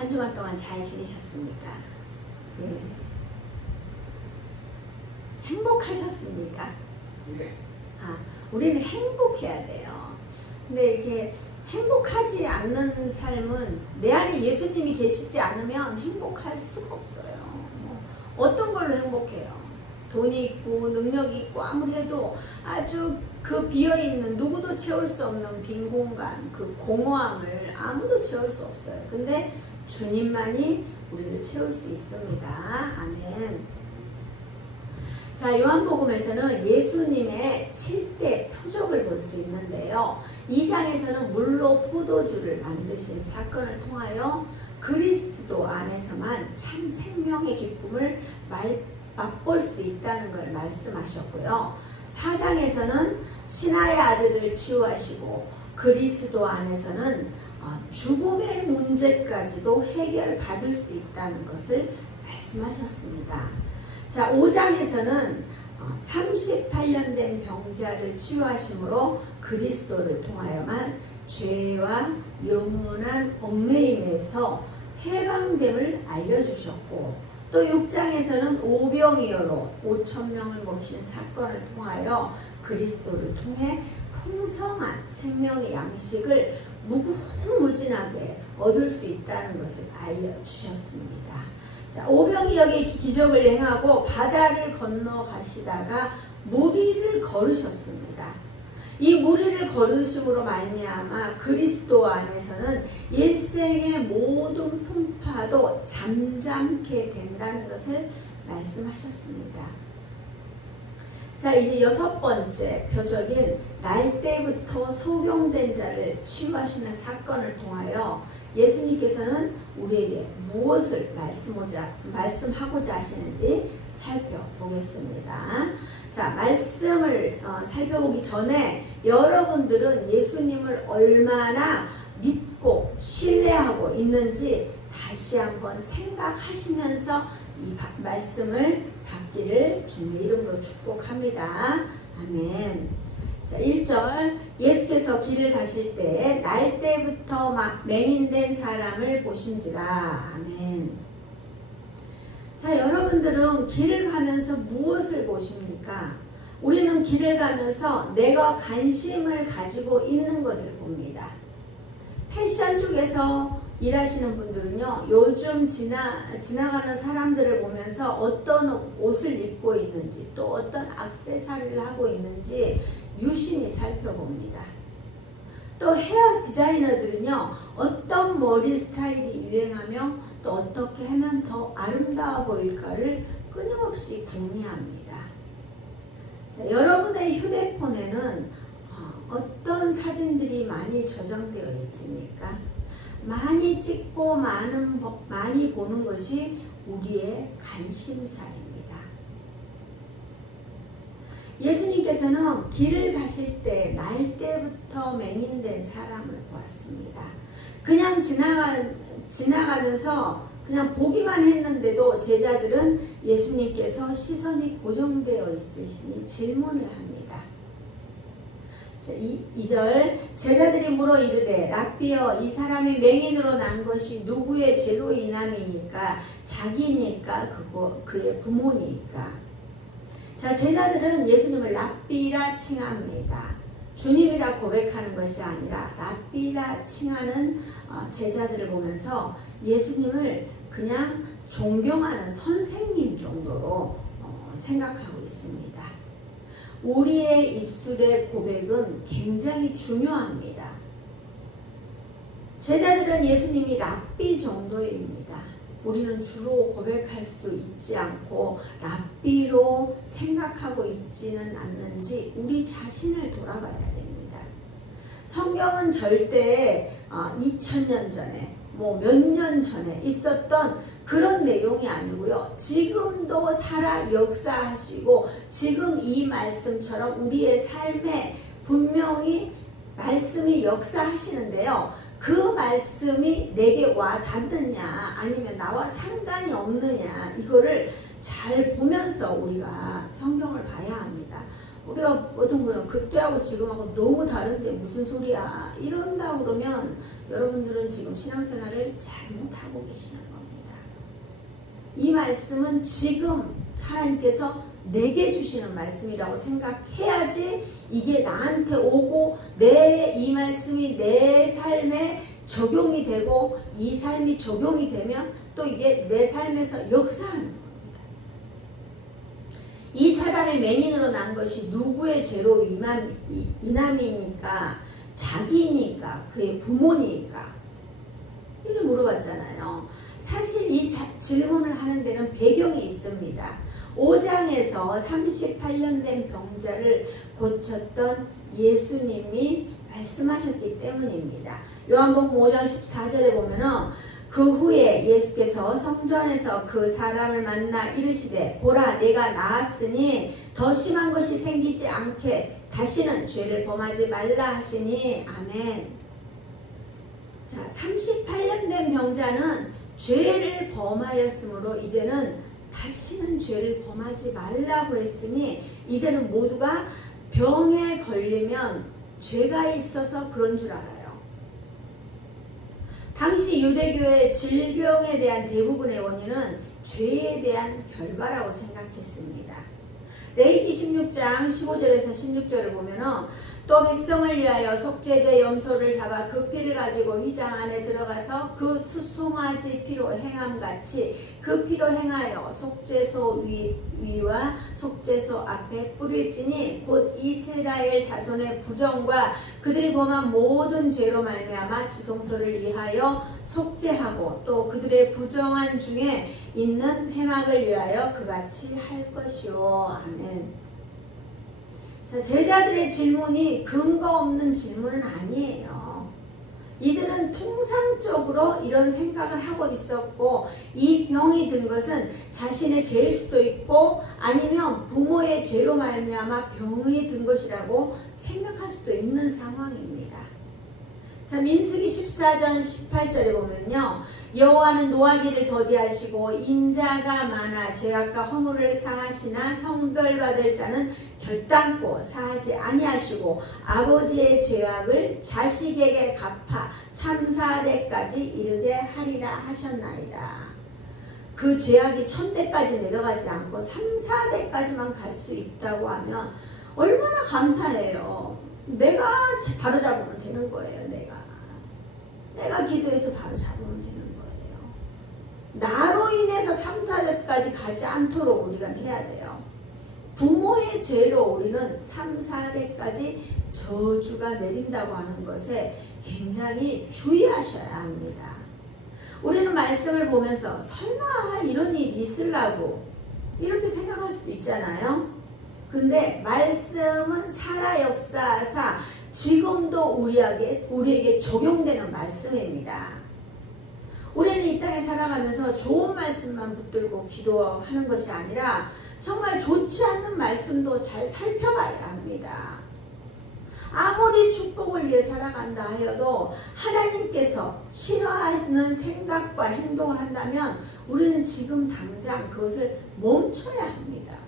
한 주간 동안 잘 지내셨습니까? 예. 행복하셨습니까? 네. 우리는 행복해야 돼요. 근데 이렇게 행복하지 않는 삶은 내 안에 예수님이 계시지 않으면 행복할 수가 없어요. 어떤 걸로 행복해요? 돈이 있고 능력이 있고 아무리 해도 아주 그 비어있는 누구도 채울 수 없는 빈 공간, 그 공허함을 아무도 채울 수 없어요. 근데 주님만이 우리를 채울 수 있습니다. 아멘. 자, 요한복음에서는 예수님의 7대 표적을 볼 수 있는데요. 2장에서는 물로 포도주를 만드신 사건을 통하여 그리스도 안에서만 참 생명의 기쁨을 맛볼 수 있다는 걸 말씀하셨고요. 4장에서는 신하의 아들을 치유하시고 그리스도 안에서는 죽음의 문제까지도 해결받을 수 있다는 것을 말씀하셨습니다. 자, 5장에서는 38년 된 병자를 치유하심으로 그리스도를 통하여만 죄와 영원한 얽매임에서 해방됨을 알려주셨고, 또 6장에서는 오병이어로 5,000명을 먹이신 사건을 통하여 그리스도를 통해 풍성한 생명의 양식을 무궁무진하게 얻을 수 있다는 것을 알려주셨습니다. 자, 오병이어의 기적을 행하고 바다를 건너가시다가 무리를 걸으셨습니다. 이 무리를 걸으심으로 말미암아 그리스도 안에서는 일생의 모든 풍파도 잠잠케 된다는 것을 말씀하셨습니다. 자, 이제 6번째 표적인 날 때부터 소경된 자를 치유하시는 사건을 통하여 예수님께서는 우리에게 무엇을 말씀하고자 하시는지 살펴보겠습니다. 자, 말씀을 살펴보기 전에 여러분들은 예수님을 얼마나 믿고 신뢰하고 있는지 다시 한번 생각하시면서 이 말씀을 받기를 주님의 이름으로 축복합니다. 아멘. 자, 1절, 예수께서 길을 가실 때 날 때부터 막 맹인된 사람을 보신지라. 아멘. 자, 여러분들은 길을 가면서 무엇을 보십니까? 우리는 길을 가면서 내가 관심을 가지고 있는 것을 봅니다. 패션 쪽에서 일하시는 분들은요, 요즘 지나가는 사람들을 보면서 어떤 옷을 입고 있는지, 또 어떤 액세서리를 하고 있는지 유심히 살펴봅니다. 또 헤어 디자이너들은요, 어떤 머리 스타일이 유행하며 또 어떻게 하면 더 아름다워 보일까를 끊임없이 궁리합니다. 자, 여러분의 휴대폰에는 어떤 사진들이 많이 저장되어 있습니까? 많이 찍고 많이 보는 것이 우리의 관심사입니다. 예수님께서는 길을 가실 때 날 때부터 맹인된 사람을 보았습니다. 그냥 지나가면서 그냥 보기만 했는데도 제자들은 예수님께서 시선이 고정되어 있으시니 질문을 합니다. 2절, 제자들이 물어 이르되 랍비여, 이 사람이 맹인으로 난 것이 누구의 죄로 인함이니까? 자기니까 그의 부모니까? 자, 제자들은 예수님을 랍비라 칭합니다. 주님이라 고백하는 것이 아니라 랍비라 칭하는 제자들을 보면서 예수님을 그냥 존경하는 선생님 정도로 생각하고 있습니다. 우리의 입술의 고백은 굉장히 중요합니다. 제자들은 예수님이 랍비 정도입니다. 우리는 주로 고백할 수 있지 않고 랍비로 생각하고 있지는 않는지 우리 자신을 돌아봐야 됩니다. 성경은 절대 2000년 전에 몇 년 전에 있었던 그런 내용이 아니고요. 지금도 살아 역사하시고 지금 이 말씀처럼 우리의 삶에 분명히 말씀이 역사하시는데요. 그 말씀이 내게 와 닿느냐 아니면 나와 상관이 없느냐, 이거를 잘 보면서 우리가 성경을 봐야 합니다. 우리가 보통 그런 그때하고 지금하고 너무 다른데 무슨 소리야 이런다 그러면 여러분들은 지금 신앙생활을 잘못하고 계시는 겁니다. 이 말씀은 지금 하나님께서 내게 주시는 말씀이라고 생각해야지 이게 나한테 오고 이 말씀이 내 삶에 적용이 되고 이 삶이 적용이 되면 또 이게 내 삶에서 역사하는 겁니다. 이 사람의 맹인으로 난 것이 누구의 죄로 인함이니까 자기니까 그의 부모니까 이를 물어봤잖아요. 사실 이 질문을 하는 데는 배경이 있습니다. 5장에서 38년 된 병자를 고쳤던 예수님이 말씀하셨기 때문입니다. 요한복음 5장 14절에 보면은 그 후에 예수께서 성전에서 그 사람을 만나 이르시되 보라 내가 나았으니 더 심한 것이 생기지 않게 다시는 죄를 범하지 말라 하시니 아멘. 자, 38년 된 병자는 죄를 범하였으므로 이제는 다시는 죄를 범하지 말라고 했으니 이들은 모두가 병에 걸리면 죄가 있어서 그런 줄 알아요. 당시 유대교의 질병에 대한 대부분의 원인은 죄에 대한 결과라고 생각했습니다. 레위기 16장 15절에서 16절을 보면은 또 백성을 위하여 속죄제 염소를 잡아 그 피를 가지고 휘장 안에 들어가서 그 수송아지 피로 행함같이 그 피로 행하여 속죄소 위와 속죄소 앞에 뿌릴지니 곧 이스라엘 자손의 부정과 그들이 범한 모든 죄로 말미암아 지성소를 위하여 속죄하고 또 그들의 부정한 중에 있는 회막을 위하여 그같이 할 것이요. 아멘. 자, 제자들의 질문이 근거 없는 질문은 아니에요. 이들은 통상적으로 이런 생각을 하고 있었고 이 병이 든 것은 자신의 죄일 수도 있고 아니면 부모의 죄로 말미암아 병이 든 것이라고 생각할 수도 있는 상황입니다. 자, 민수기 14장 18절에 보면요. 여호와는 노하기를 더디하시고 인자가 많아 죄악과 허물을 사하시나 형벌받을 자는 결단코 사하지 아니하시고 아버지의 죄악을 자식에게 갚아 3, 4대까지 이르게 하리라 하셨나이다. 그 죄악이 1000대까지 내려가지 않고 3, 4대까지만 갈 수 있다고 하면 얼마나 감사해요. 내가 바로 잡으면 되는 거예요. 내가 기도해서 바로 잡으면 되는 거예요. 나로 인해서 3, 4대까지 가지 않도록 우리가 해야 돼요. 부모의 죄로 우리는 3, 4대까지 저주가 내린다고 하는 것에 굉장히 주의하셔야 합니다. 우리는 말씀을 보면서 설마 이런 일이 있으려고 이렇게 생각할 수도 있잖아요. 근데 말씀은 살아 역사하사 지금도 우리에게 적용되는 말씀입니다. 우리는 이 땅에 살아가면서 좋은 말씀만 붙들고 기도하는 것이 아니라 정말 좋지 않는 말씀도 잘 살펴봐야 합니다. 아무리 축복을 위해 살아간다 하여도 하나님께서 싫어하시는 생각과 행동을 한다면 우리는 지금 당장 그것을 멈춰야 합니다.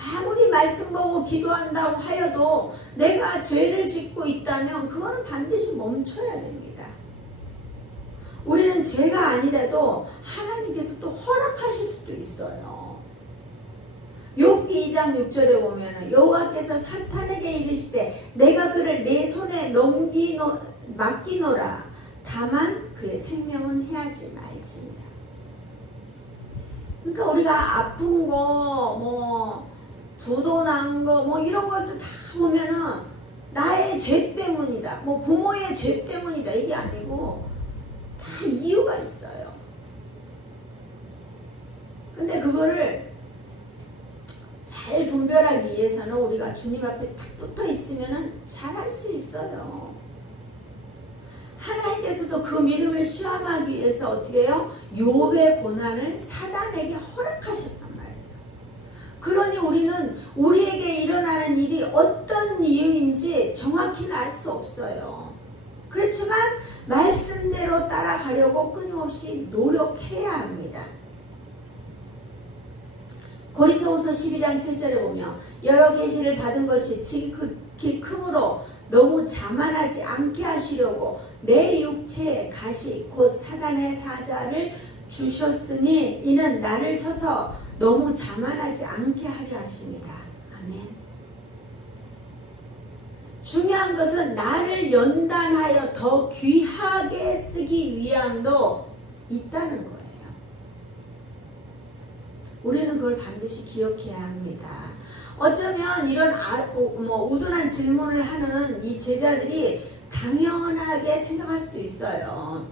아무리 말씀 보고 기도한다고 하여도 내가 죄를 짓고 있다면 그거는 반드시 멈춰야 됩니다. 우리는 죄가 아니라도 하나님께서 또 허락하실 수도 있어요. 욥기 2장 6절에 보면 여호와께서 사탄에게 이르시되 내가 그를 내 손에 맡기노라. 다만 그의 생명은 해하지 말지니라. 그러니까 우리가 아픈 거 부도 난 거 이런 것도 다 보면은 나의 죄 때문이다. 부모의 죄 때문이다. 이게 아니고 다 이유가 있어요. 근데 그거를 잘 분별하기 위해서는 우리가 주님 앞에 딱 붙어 있으면은 잘 할 수 있어요. 하나님께서도 그 믿음을 시험하기 위해서 어떻게 해요? 욥의 고난을 사단에게 허락하셨단 말이에요. 그러니 우리는 우리에게 일어나는 일이 어떤 이유인지 정확히는 알 수 없어요. 그렇지만 말씀대로 따라가려고 끊임없이 노력해야 합니다. 고린도후서 12장 7절에 보면 여러 계시를 받은 것이 지극히 크므로 너무 자만하지 않게 하시려고 내 육체에 가시 곧 사단의 사자를 주셨으니 이는 나를 쳐서 너무 자만하지 않게 하려 하십니다. 아멘. 중요한 것은 나를 연단하여 더 귀하게 쓰기 위함도 있다는 거예요. 우리는 그걸 반드시 기억해야 합니다. 어쩌면 이런 우둔한 질문을 하는 이 제자들이 당연하게 생각할 수도 있어요.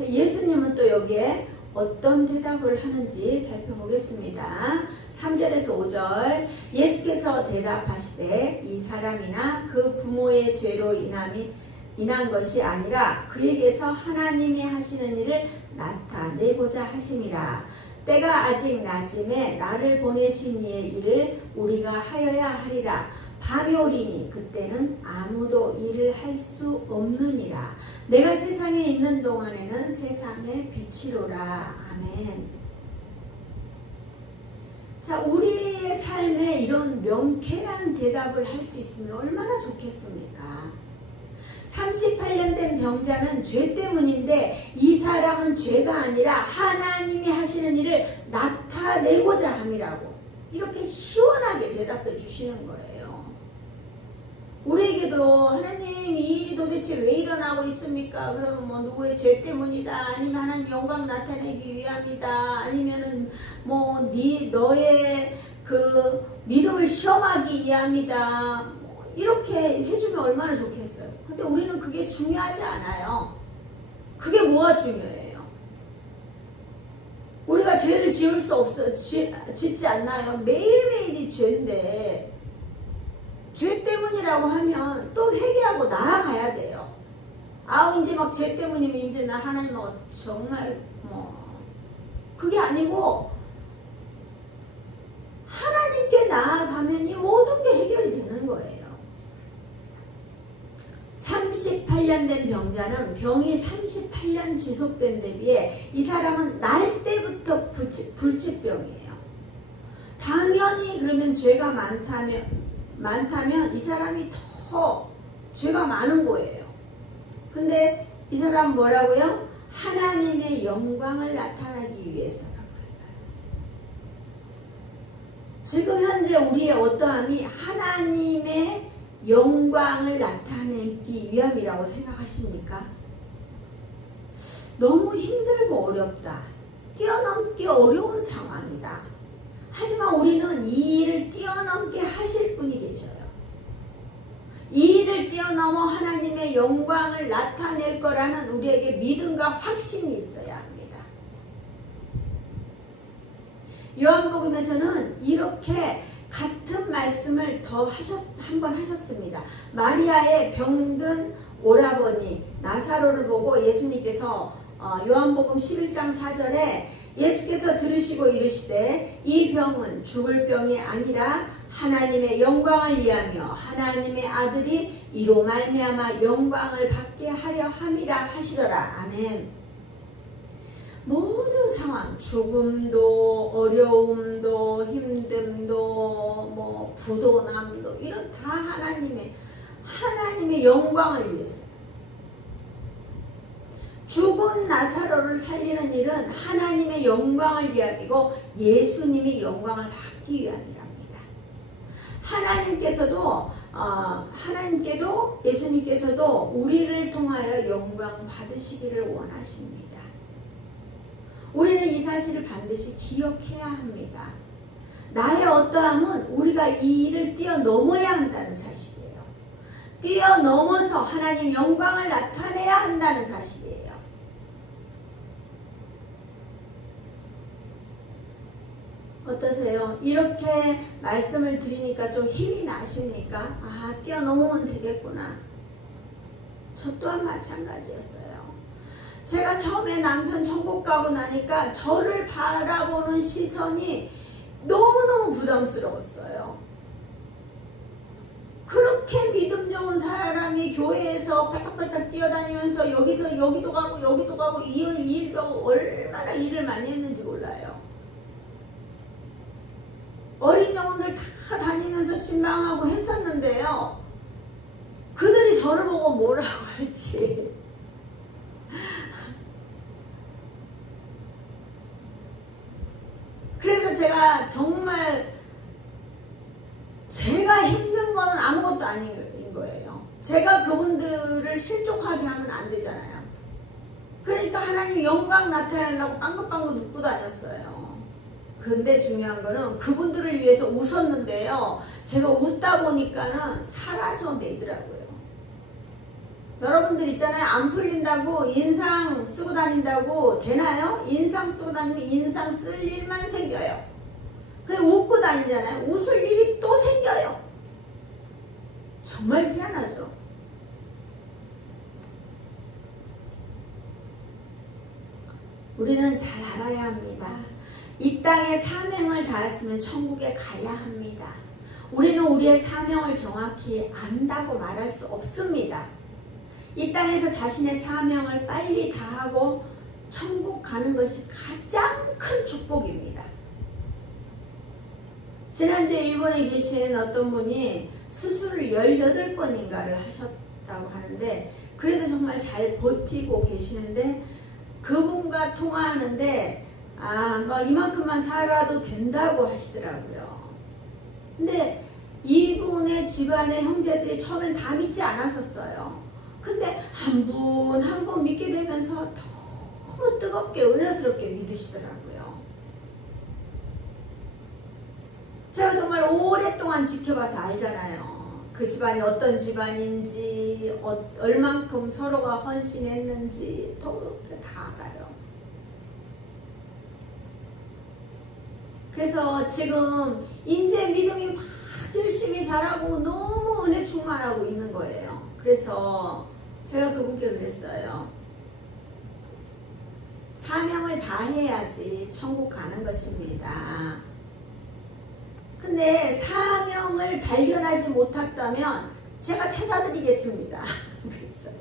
예수님은 또 여기에 어떤 대답을 하는지 살펴보겠습니다. 3절에서 5절 예수께서 대답하시되 이 사람이나 그 부모의 죄로 인한 것이 아니라 그에게서 하나님이 하시는 일을 나타내고자 하심이라. 때가 아직 낮음에 나를 보내신 이의 일을 우리가 하여야 하리라. 밤이 오리니 그때는 아무도 일을 할 수 없느니라. 내가 세상에 있는 동안에는 세상의 빛이로라. 아멘. 자, 우리의 삶에 이런 명쾌한 대답을 할 수 있으면 얼마나 좋겠습니까? 38년 된 병자는 죄 때문인데 이 사람은 죄가 아니라 하나님이 하시는 일을 나타내고자 함이라고 이렇게 시원하게 대답해 주시는 거예요. 우리에게도 하나님 이 일이 도대체 왜 일어나고 있습니까? 그러면 뭐 누구의 죄 때문이다, 아니면 하나님 영광 나타내기 위함이다, 아니면은 뭐 너의 그 믿음을 시험하기 위함이다, 이렇게 해주면 얼마나 좋겠어요. 근데 우리는 그게 중요하지 않아요. 그게 뭐가 중요해요? 우리가 죄를 지을 수 없어 짓지 않나요? 매일매일이 죄인데 죄 때문이라고 하면 또 회개하고 나아가야 돼요. 이제 막 죄 때문이면 이제 나 하나님 정말 그게 아니고 하나님께 나아가면 이 모든 게 해결이 되는 거예요. 38년 된 병자는 병이 38년 지속된 데 비해 이 사람은 날 때부터 불치병이에요. 당연히 그러면 죄가 많다면 이 사람이 더 죄가 많은 거예요. 근데 이 사람은 뭐라고요? 하나님의 영광을 나타내기 위해서라고 했어요. 지금 현재 우리의 어떠함이 하나님의 영광을 나타내기 위함이라고 생각하십니까? 너무 힘들고 어렵다. 뛰어넘기 어려운 상황이다. 하지만 우리는 이 일을 뛰어넘게 하실 분이 계셔요. 이 일을 뛰어넘어 하나님의 영광을 나타낼 거라는 우리에게 믿음과 확신이 있어야 합니다. 요한복음에서는 이렇게 같은 말씀을 더 한 번 하셨습니다. 마리아의 병든 오라버니 나사로를 보고 예수님께서 요한복음 11장 4절에 예수께서 들으시고 이르시되 이 병은 죽을 병이 아니라 하나님의 영광을 위하며 하나님의 아들이 이로 말미암아 영광을 받게 하려 함이라 하시더라. 아멘. 모든 상황, 죽음도 어려움도 힘듦도 부도남도 이런 다 하나님의 영광을 위해서. 죽은 나사로를 살리는 일은 하나님의 영광을 위함이고 예수님이 영광을 받기 위함이랍니다. 하나님께도 예수님께서도 우리를 통하여 영광 받으시기를 원하십니다. 우리는 이 사실을 반드시 기억해야 합니다. 나의 어떠함은 우리가 이 일을 뛰어넘어야 한다는 사실이에요. 뛰어넘어서 하나님 영광을 나타내야 한다는 사실이에요. 어떠세요? 이렇게 말씀을 드리니까 좀 힘이 나십니까? 뛰어넘으면 되겠구나. 저 또한 마찬가지였어요. 제가 처음에 남편 천국 가고 나니까 저를 바라보는 시선이 너무너무 부담스러웠어요. 그렇게 믿음 좋은 사람이 교회에서 팔딱팔딱 뛰어다니면서 여기도 가고 이 일도 얼마나 일을 많이 했는지 몰라요. 대부분들 다 다니면서 신방하고 했었는데요. 그들이 저를 보고 뭐라고 할지. 그래서 제가 정말 제가 힘든 거는 아무것도 아닌 거예요. 제가 그분들을 실족하게 하면 안 되잖아요. 그러니까 하나님 영광 나타내려고 빵긋빵긋 웃고 다녔어요. 근데 중요한 거는 그분들을 위해서 웃었는데요. 제가 웃다 보니까는 사라져내더라고요. 여러분들 있잖아요. 안 풀린다고 인상 쓰고 다닌다고 되나요? 인상 쓰고 다니면 인상 쓸 일만 생겨요. 그냥 웃고 다니잖아요. 웃을 일이 또 생겨요. 정말 희한하죠. 우리는 잘 알아야 합니다. 이 땅에 사명을 다했으면 천국에 가야 합니다. 우리는 우리의 사명을 정확히 안다고 말할 수 없습니다. 이 땅에서 자신의 사명을 빨리 다하고 천국 가는 것이 가장 큰 축복입니다. 지난주에 일본에 계신 어떤 분이 수술을 18번인가를 하셨다고 하는데 그래도 정말 잘 버티고 계시는데 그분과 통화하는데 뭐 이만큼만 살아도 된다고 하시더라고요. 근데 이분의 집안의 형제들이 처음엔 다 믿지 않았었어요. 근데 한 분 한 분 믿게 되면서 너무 뜨겁게 은혜스럽게 믿으시더라고요. 제가 정말 오랫동안 지켜봐서 알잖아요. 그 집안이 어떤 집안인지 얼만큼 서로가 헌신했는지 다 알아요. 그래서 지금 이제 믿음이 막 열심히 자라고 너무 은혜 충만하고 있는 거예요. 그래서 제가 그분께 그랬어요. 사명을 다해야지 천국 가는 것입니다. 근데 사명을 발견하지 못했다면 제가 찾아드리겠습니다. 그랬어요.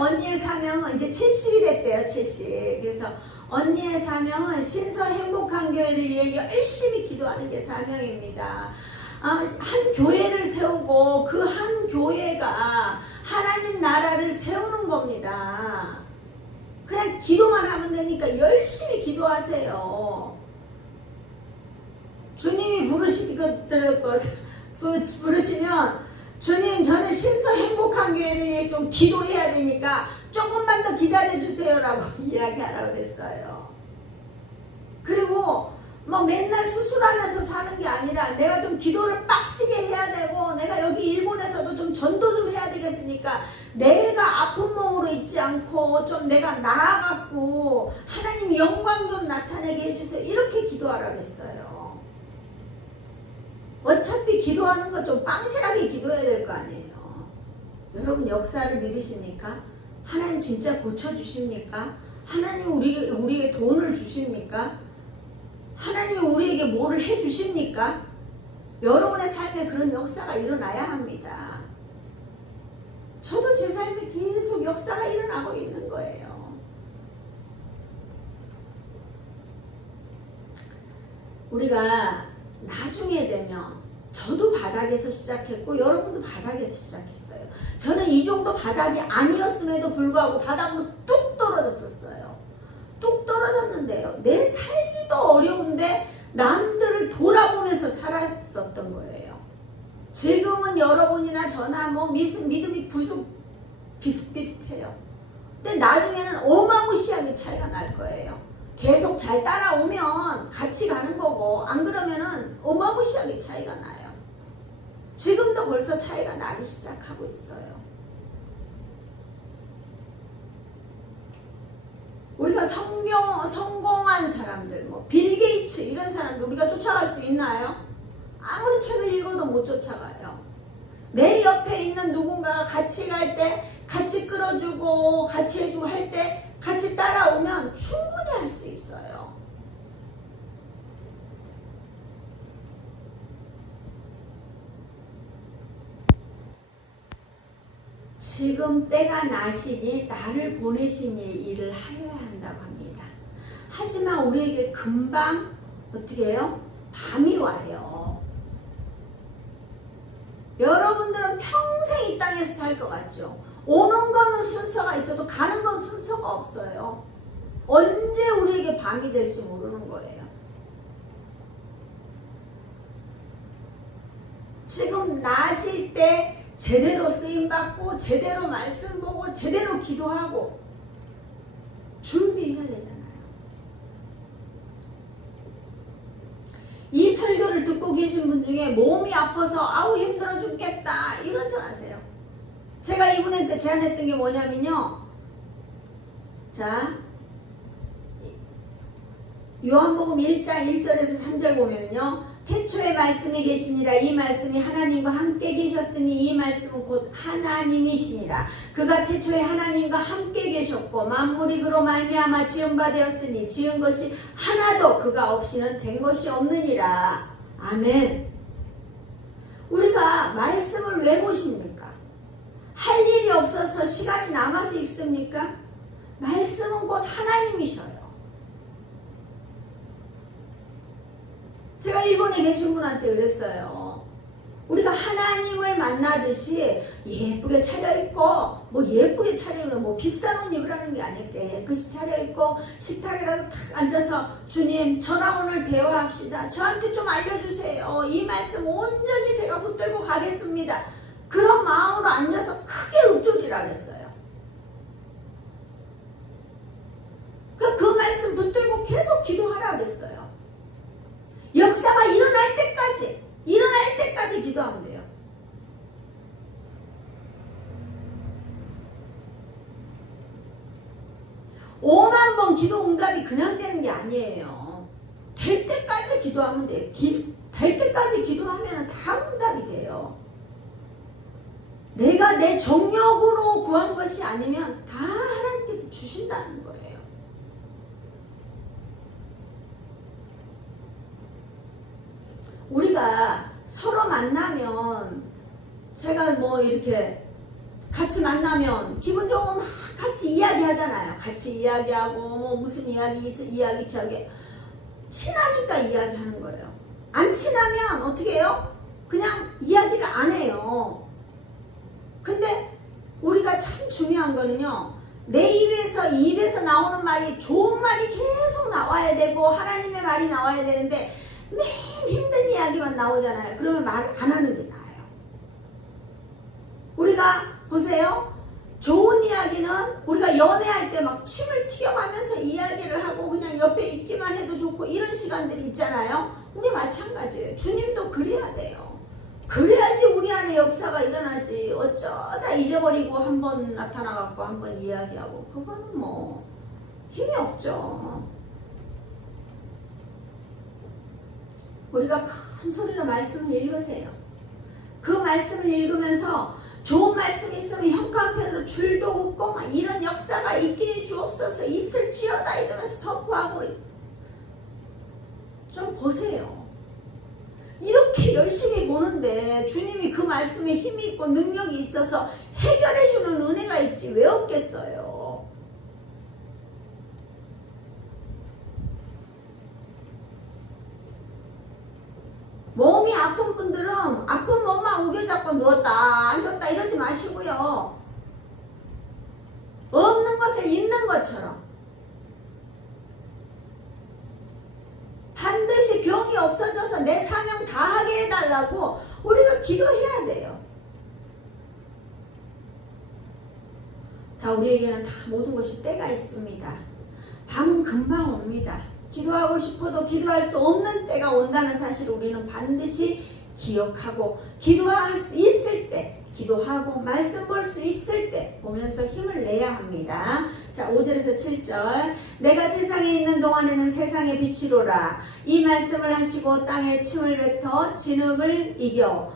언니의 사명은 이제 70이 됐대요. 70. 그래서 언니의 사명은 신서 행복한 교회를 위해 열심히 기도하는 게 사명입니다. 한 교회를 세우고 그 한 교회가 하나님 나라를 세우는 겁니다. 그냥 기도만 하면 되니까 열심히 기도하세요. 주님이 부르시면 주님 저는 신서 행복한 교회를 위해 좀 기도해야 되니까 조금만 더 기다려주세요 라고 이야기하라고 그랬어요. 그리고 뭐 맨날 수술하면서 사는 게 아니라 내가 좀 기도를 빡시게 해야 되고 내가 여기 일본에서도 좀 전도 좀 해야 되겠으니까 내가 아픈 몸으로 있지 않고 좀 내가 나아갖고 하나님 영광 좀 나타내게 해주세요. 이렇게 기도하라고 했어요. 어차피 기도하는 거 좀 빵실하게 기도해야 될 거 아니에요. 여러분 역사를 믿으십니까? 하나님 진짜 고쳐주십니까? 하나님 우리에게 돈을 주십니까? 하나님이 우리에게 뭐를 해주십니까? 여러분의 삶에 그런 역사가 일어나야 합니다. 저도 제 삶에 계속 역사가 일어나고 있는 거예요. 우리가 나중에 되면 저도 바닥에서 시작했고 여러분도 바닥에서 시작했어요. 저는 이 정도 바닥이 아니었음에도 불구하고 바닥으로 뚝 떨어졌었어요. 뚝 떨어졌는데요. 내 살기도 어려운데 남들을 돌아보면서 살았었던 거예요. 지금은 여러분이나 저나 뭐 믿음이 비슷비슷해요. 근데 나중에는 어마무시하게 차이가 날 거예요. 계속 잘 따라오면 같이 가는 거고 안 그러면은 어마무시하게 차이가 나요. 지금도 벌써 차이가 나기 시작하고 있어요. 우리가 성공한 사람들, 뭐 빌 게이츠 이런 사람들 우리가 쫓아갈 수 있나요? 아무리 책을 읽어도 못 쫓아가요. 내 옆에 있는 누군가가 같이 갈 때 같이 끌어주고 같이 해주고 할 때 같이 따라오면 충분히 할 수 있어요. 지금 때가 나시니 나를 보내신 일을 하여야 한다고 합니다. 하지만 우리에게 금방 어떻게 해요? 밤이 와요. 여러분들은 평생 이 땅에서 살 것 같죠? 오는 거는 순서가 있어도 가는 건 순서가 없어요. 언제 우리에게 밤이 될지 모르는 거예요. 지금 나실 때 제대로 쓰임받고 제대로 말씀 보고 제대로 기도하고 준비해야 되잖아요. 이 설교를 듣고 계신 분 중에 몸이 아파서 아우 힘들어 죽겠다 이런 줄 아세요. 제가 이분한테 제안했던 게 뭐냐면요. 자, 요한복음 1장 1절에서 3절 보면은요. 태초에 말씀이 계시니라. 이 말씀이 하나님과 함께 계셨으니 이 말씀은 곧 하나님이시니라. 그가 태초에 하나님과 함께 계셨고 만물이 그로 말미암아 지은 바 되었으니 지은 것이 하나도 그가 없이는 된 것이 없느니라. 아멘. 우리가 말씀을 왜 보십니까? 할 일이 없어서 시간이 남아서 읽습니까? 말씀은 곧 하나님이셔요. 제가 일본에 계신 분한테 그랬어요. 우리가 하나님을 만나듯이 예쁘게 차려입고 뭐 예쁘게 차려입으면 뭐 비싼 옷 입으라는 게 아니고 깨끗이 차려입고 식탁에라도 탁 앉아서 주님 저랑 오늘 대화합시다. 저한테 좀 알려주세요. 이 말씀 온전히 제가 붙들고 가겠습니다. 그런 마음으로 앉아서 크게 읊조리라 그랬어요. 그 말씀 붙들고 계속 기도하라 그랬어요. 역사가 일어날 때까지 기도하면 돼요. 오만 번 기도 응답이 그냥 되는 게 아니에요. 될 때까지 기도하면 돼요. 될 때까지 기도하면 다 응답이 돼요. 내가 내 정력으로 구한 것이 아니면 다 하나님께서 주신다는 거예요. 우리가 서로 만나면 제가 뭐 이렇게 같이 만나면 기분 좋으면 같이 이야기하잖아요. 같이 이야기하고 뭐 무슨 이야기 저게 친하니까 이야기하는 거예요. 안 친하면 어떻게 해요? 그냥 이야기를 안 해요. 근데 우리가 참 중요한 거는요. 내 입에서 나오는 말이 좋은 말이 계속 나와야 되고 하나님의 말이 나와야 되는데 매일 힘든 이야기만 나오잖아요. 그러면 말 안 하는 게 나아요. 우리가 보세요. 좋은 이야기는 우리가 연애할 때 막 침을 튀겨가면서 이야기를 하고 그냥 옆에 있기만 해도 좋고 이런 시간들이 있잖아요. 우리 마찬가지예요. 주님도 그래야 돼요. 그래야지 우리 안에 역사가 일어나지. 어쩌다 잊어버리고 한번 나타나갖고 한번 이야기하고 그거는 뭐 힘이 없죠. 우리가 큰 소리로 말씀을 읽으세요. 그 말씀을 읽으면서 좋은 말씀이 있으면 현관편으로 줄도 긋고 막 이런 역사가 있게 주옵소서 있을지어다 이러면서 선포하고 좀 보세요. 이렇게 열심히 보는데 주님이 그 말씀에 힘이 있고 능력이 있어서 해결해주는 은혜가 있지 왜 없겠어요. 몸이 아픈 분들은 아픈 몸만 우겨잡고 누웠다 앉았다 이러지 마시고요. 없는 것을 있는 것처럼 반드시 병이 없어져서 내 사명 다 하게 해달라고 우리가 기도해야 돼요. 다 우리에게는 다 모든 것이 때가 있습니다. 밤은 금방 옵니다. 기도하고 싶어도 기도할 수 없는 때가 온다는 사실을 우리는 반드시 기억하고 기도할 수 있을 때 기도하고 말씀 볼 수 있을 때 보면서 힘을 내야 합니다. 자, 5절에서 7절 내가 세상에 있는 동안에는 세상의 빛이로라. 이 말씀을 하시고 땅에 침을 뱉어 진흙을 이겨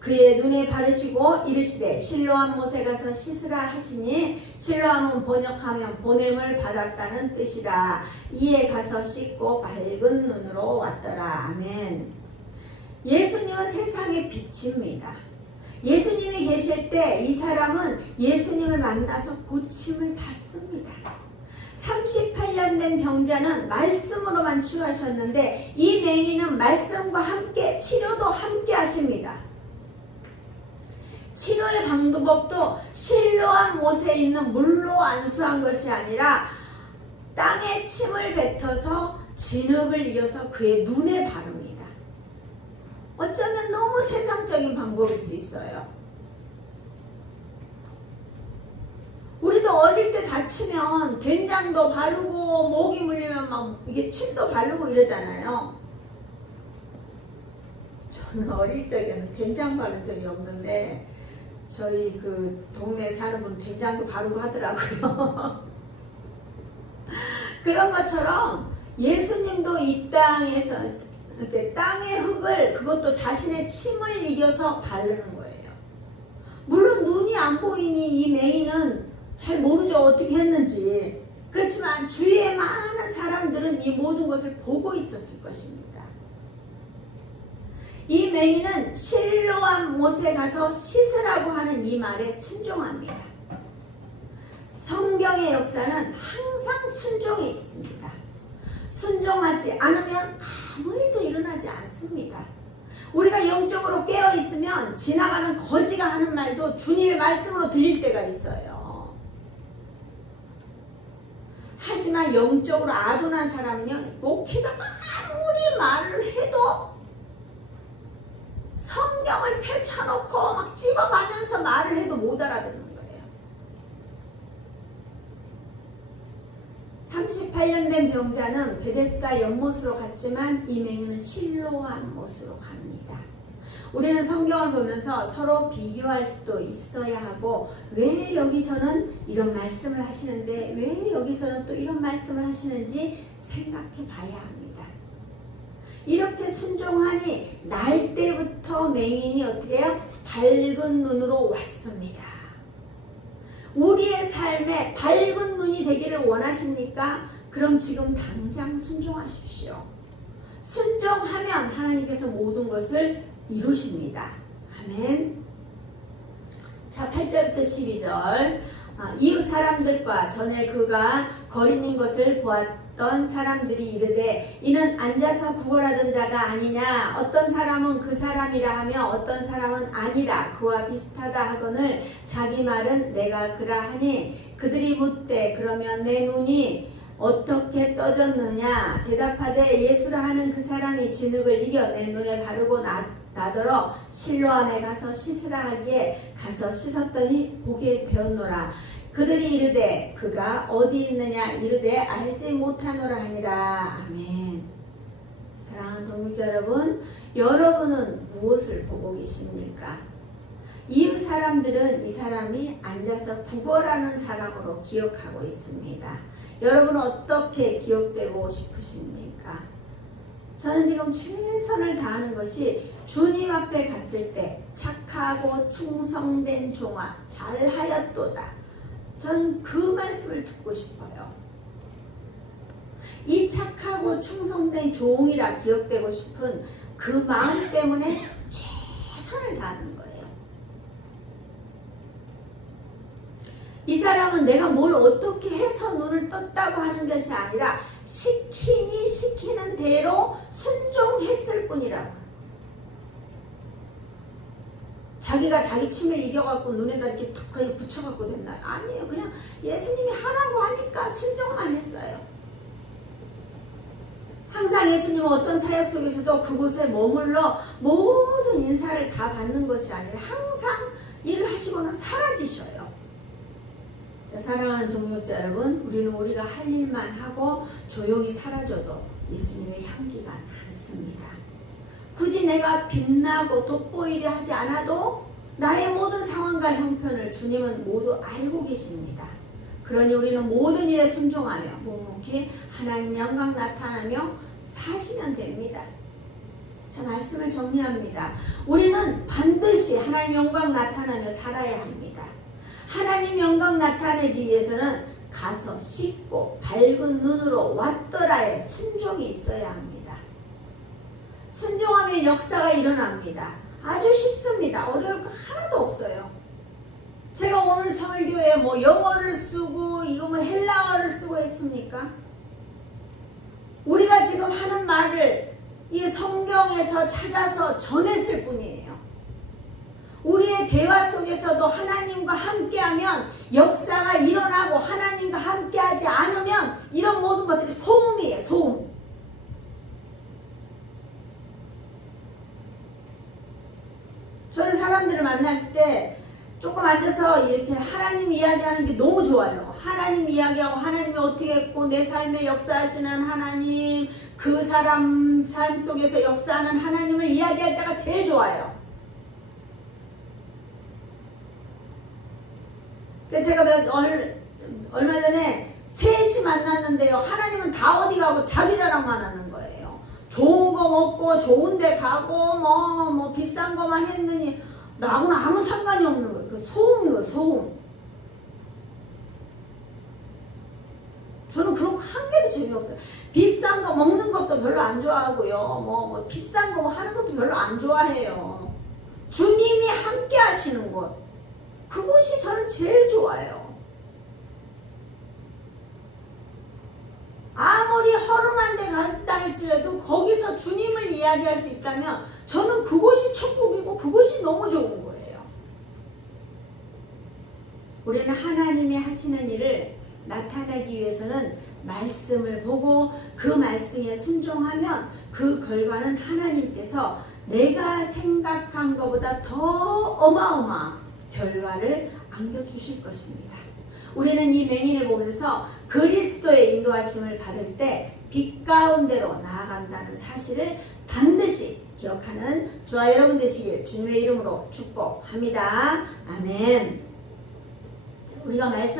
그의 눈에 바르시고 이르시되 실로암 못에 가서 씻으라 하시니 실로암은 번역하면 보냄을 받았다는 뜻이라. 이에 가서 씻고 밝은 눈으로 왔더라. 아멘. 예수님은 세상의 빛입니다. 예수님이 계실 때 이 사람은 예수님을 만나서 고침을 받습니다. 38년 된 병자는 말씀으로만 치유하셨는데 이 맹인은 말씀과 함께 치료도 함께 하십니다. 치료의 방법도 실로암 못에 있는 물로 안수한 것이 아니라 땅에 침을 뱉어서 진흙을 이어서 그의 눈에 바릅니다. 어쩌면 너무 세상적인 방법일 수 있어요. 우리도 어릴 때 다치면 된장도 바르고 모기 물리면 막 이게 침도 바르고 이러잖아요. 저는 어릴 적에는 된장 바른 적이 없는데 저희 그 동네에 사는 분 된장도 바르고 하더라고요. 그런 것처럼 예수님도 이 땅에서 땅의 흙을 그것도 자신의 침을 이겨서 바르는 거예요. 물론 눈이 안 보이니 이 맹인은 잘 모르죠. 어떻게 했는지. 그렇지만 주위에 많은 사람들은 이 모든 것을 보고 있었을 것입니다. 이 맹인은 실로암 못에 가서 씻으라고 하는 이 말에 순종합니다. 성경의 역사는 항상 순종에 있습니다. 순종하지 않으면 아무 일도 일어나지 않습니다. 우리가 영적으로 깨어있으면 지나가는 거지가 하는 말도 주님의 말씀으로 들릴 때가 있어요. 하지만 영적으로 아둔한 사람은요, 목회자가 아무리 말을 해도 성경을 펼쳐놓고 막 집어가면서 말을 해도 못 알아듣는 거예요. 38년 된 병자는 베데스다 연못으로 갔지만 이 맹인은 실로암 못으로 갑니다. 우리는 성경을 보면서 서로 비교할 수도 있어야 하고 왜 여기서는 이런 말씀을 하시는데 왜 여기서는 또 이런 말씀을 하시는지 생각해 봐야 합니다. 이렇게 순종하니 날 때부터 맹인이 어떻게 해요? 밝은 눈으로 왔습니다. 우리의 삶에 밝은 눈이 되기를 원하십니까? 그럼 지금 당장 순종하십시오. 순종하면 하나님께서 모든 것을 이루십니다. 아멘. 자, 8절부터 12절. 이웃 사람들과 전에 그가 거린인 것을 보았던 사람들이 이르되 이는 앉아서 구걸하던 자가 아니냐. 어떤 사람은 그 사람이라 하며 어떤 사람은 아니라 그와 비슷하다 하거늘 자기 말은 내가 그라 하니 그들이 묻되 그러면 내 눈이 어떻게 떠졌느냐. 대답하되 예수라 하는 그 사람이 진흙을 이겨 내 눈에 바르고 나더러 실로암에 가서 씻으라 하기에 가서 씻었더니 보게 되었노라. 그들이 이르되 그가 어디 있느냐 이르되 알지 못하노라 하니라. 아멘. 사랑하는 동역자 여러분, 여러분은 무엇을 보고 계십니까? 이웃 사람들은 이 사람이 앉아서 구걸하는 사람으로 기억하고 있습니다. 여러분은 어떻게 기억되고 싶으십니까? 저는 지금 최선을 다하는 것이 주님 앞에 갔을 때 착하고 충성된 종아 잘하였도다. 전 그 말씀을 듣고 싶어요. 이 착하고 충성된 종이라 기억되고 싶은 그 마음 때문에 최선을 다하는 거예요. 이 사람은 내가 뭘 어떻게 해서 눈을 떴다고 하는 것이 아니라 시키니 시키는 대로 순종했을 뿐이라고. 자기가 자기 침을 이겨갖고 눈에다 이렇게 툭 붙여갖고 됐나요? 아니에요. 그냥 예수님이 하라고 하니까 순종만 했어요. 항상 예수님은 어떤 사역 속에서도 그곳에 머물러 모든 인사를 다 받는 것이 아니라 항상 일을 하시고는 사라지셔요. 자, 사랑하는 동역자 여러분, 우리는 우리가 할 일만 하고 조용히 사라져도 예수님의 향기가 남습니다. 굳이 내가 빛나고 돋보이려 하지 않아도 나의 모든 상황과 형편을 주님은 모두 알고 계십니다. 그러니 우리는 모든 일에 순종하며 묵묵히 하나님 영광 나타나며 사시면 됩니다. 자, 말씀을 정리합니다. 우리는 반드시 하나님 영광 나타나며 살아야 합니다. 하나님 영광 나타내기 위해서는 가서 씻고 밝은 눈으로 왔더라의 순종이 있어야 합니다. 순종하면 역사가 일어납니다. 아주 쉽습니다. 어려울 거 하나도 없어요. 제가 오늘 설교에 뭐 영어를 쓰고 이거 뭐 헬라어를 쓰고 했습니까? 우리가 지금 하는 말을 이 성경에서 찾아서 전했을 뿐이에요. 우리의 대화 속에서도 하나님과 함께하면 역사가 일어나고, 하나님과 함께하지 않으면 이런 모든 것들이 소음이에요. 소음. 저는 사람들을 만났을 때 조금 앉아서 이렇게 하나님 이야기하는 게 너무 좋아요. 하나님 이야기하고 하나님이 어떻게 했고 내 삶에 역사하시는 하나님, 그 사람 삶 속에서 역사하는 하나님을 이야기할 때가 제일 좋아요. 제가 얼마 전에 셋이 만났는데요. 하나님은 다 어디 가고 자기 자랑만 하는 거예요. 좋은 거 먹고 좋은 데 가고 뭐 비싼 거만 했느니 나하고는 아무 상관이 없는 거예요. 그 소음이에요. 소음. 저는 그런 거 한 개도 재미없어요. 비싼 거 먹는 것도 별로 안 좋아하고요. 뭐 비싼 거 하는 것도 별로 안 좋아해요. 주님이 함께 하시는 곳, 그곳이 저는 제일 좋아요. 아무리 허름한 데 간다 할지라도 거기서 주님을 이야기할 수 있다면 저는 그곳이 천국이고 그곳이 너무 좋은 거예요. 우리는 하나님이 하시는 일을 나타내기 위해서는 말씀을 보고 그 말씀에 순종하면 그 결과는 하나님께서 내가 생각한 것보다 더 어마어마한 결과를 안겨주실 것입니다. 우리는 이 맹인을 보면서 그리스도의 인도하심을 받을 때 빛 가운데로 나아간다는 사실을 반드시 기억하는 저와 여러분 되시길 주님의 이름으로 축복합니다. 아멘. 우리가 말씀